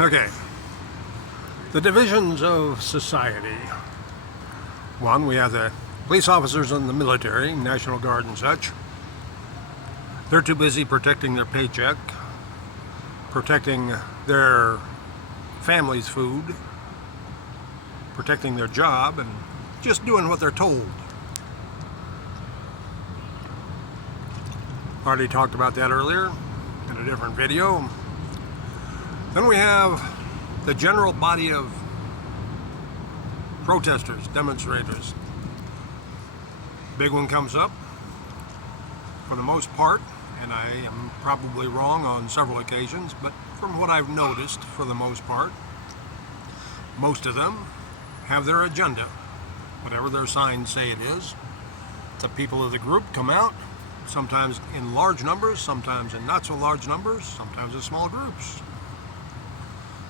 Okay. The divisions of society. One, we have the police officers in the military, National Guard and such. They're too busy protecting their paycheck, protecting their family's food, protecting their job, and just doing what they're told. Already talked about that earlier in a different video. Then we have the general body of protesters, demonstrators. Big one comes up. For the most part, and I am probably wrong on several occasions, but from what I've noticed, for the most part, most of them have their agenda, whatever their signs say it is. The people of the group come out, sometimes in large numbers, sometimes in not so large numbers, sometimes in small groups.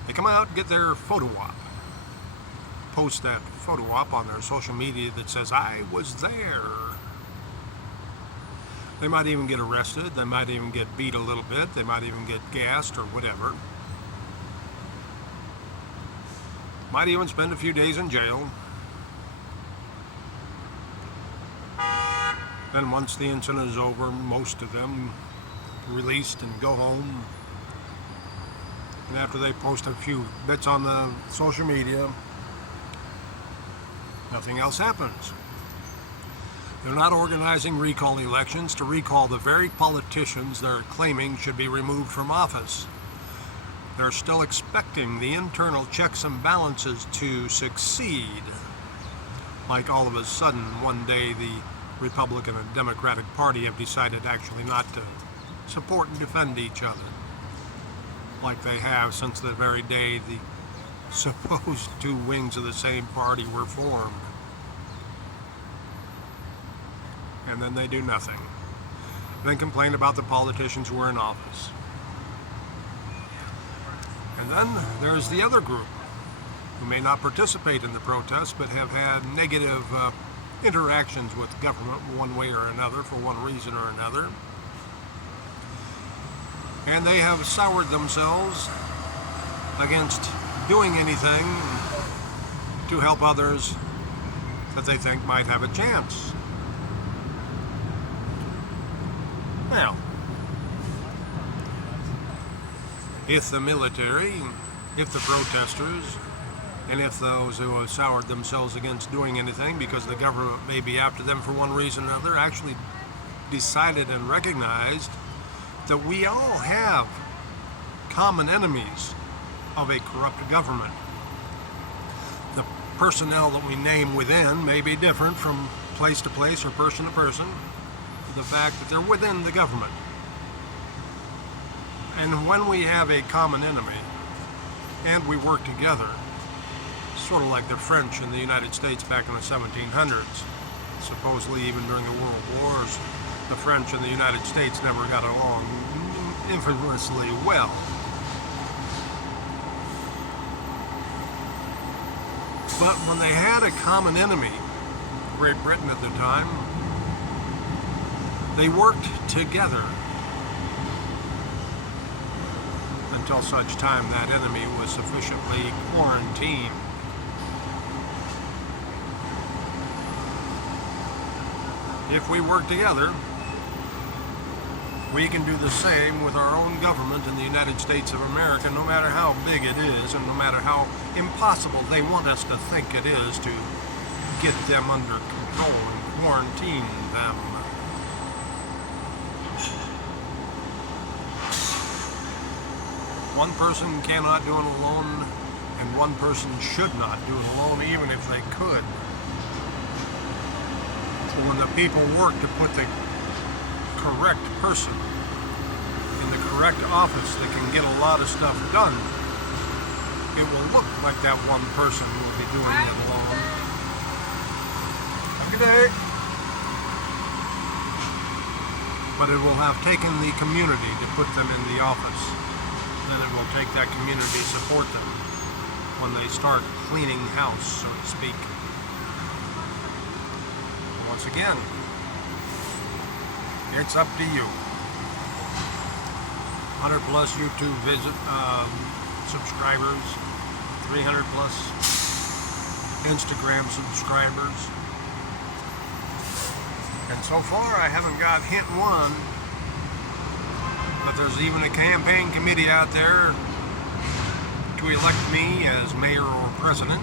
They come out, get their photo op, post that photo op on their social media that says, "I was there." They might even get arrested, they might even get beat a little bit, they might even get gassed or whatever. Might even spend a few days in jail. Then once the incident is over, most of them released and go home. And after they post a few bits on the social media, nothing else happens. They're not organizing recall elections to recall the very politicians they're claiming should be removed from office. They're still expecting the internal checks and balances to succeed. Like all of a sudden, one day the Republican and Democratic Party have decided actually not to support and defend each other, like they have since the very day the supposed two wings of the same party were formed. And then they do nothing. Then complain about the politicians who are in office. And then there's the other group who may not participate in the protests but have had negative interactions with government one way or another for one reason or another. And they have soured themselves against doing anything to help others that they think might have a chance. Now, if the military, if the protesters, and if those who have soured themselves against doing anything because the government may be after them for one reason or another actually decided and recognized that we all have common enemies of a corrupt government. The personnel that we name within may be different from place to place or person to person. The fact that they're within the government. And when we have a common enemy and we work together, sort of like the French in the United States back in the 1700s, supposedly even during the World Wars, the French and the United States never got along infamously well. But when they had a common enemy, Great Britain at the time, they worked together until such time that enemy was sufficiently quarantined. If we work together, we can do the same with our own government in the United States of America, no matter how big it is and no matter how impossible they want us to think it is to get them under control and quarantine them. One person cannot do it alone, and one person should not do it alone, even if they could. So when the people work to put the correct person in the correct office that can get a lot of stuff done, it will look like that one person will be doing it alone. Have a good day. But it will have taken the community to put them in the office. Then it will take that community to support them when they start cleaning house, so to speak. Once again, it's up to you. 100 plus YouTube subscribers, 300 plus Instagram subscribers. And so far I haven't got hint one, but there's even a campaign committee out there to elect me as mayor or president,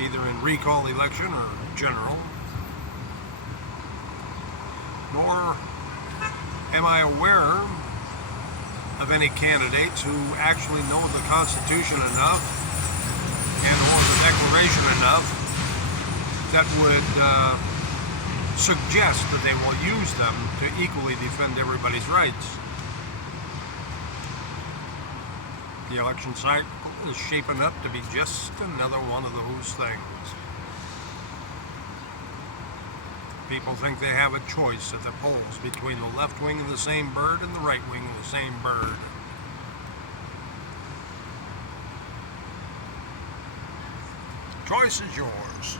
either in recall election or general. Nor am I aware of any candidates who actually know the Constitution enough and or the Declaration enough that would suggest that they will use them to equally defend everybody's rights. The election cycle is shaping up to be just another one of those things. People think they have a choice at the polls between the left wing of the same bird and the right wing of the same bird. Choice is yours.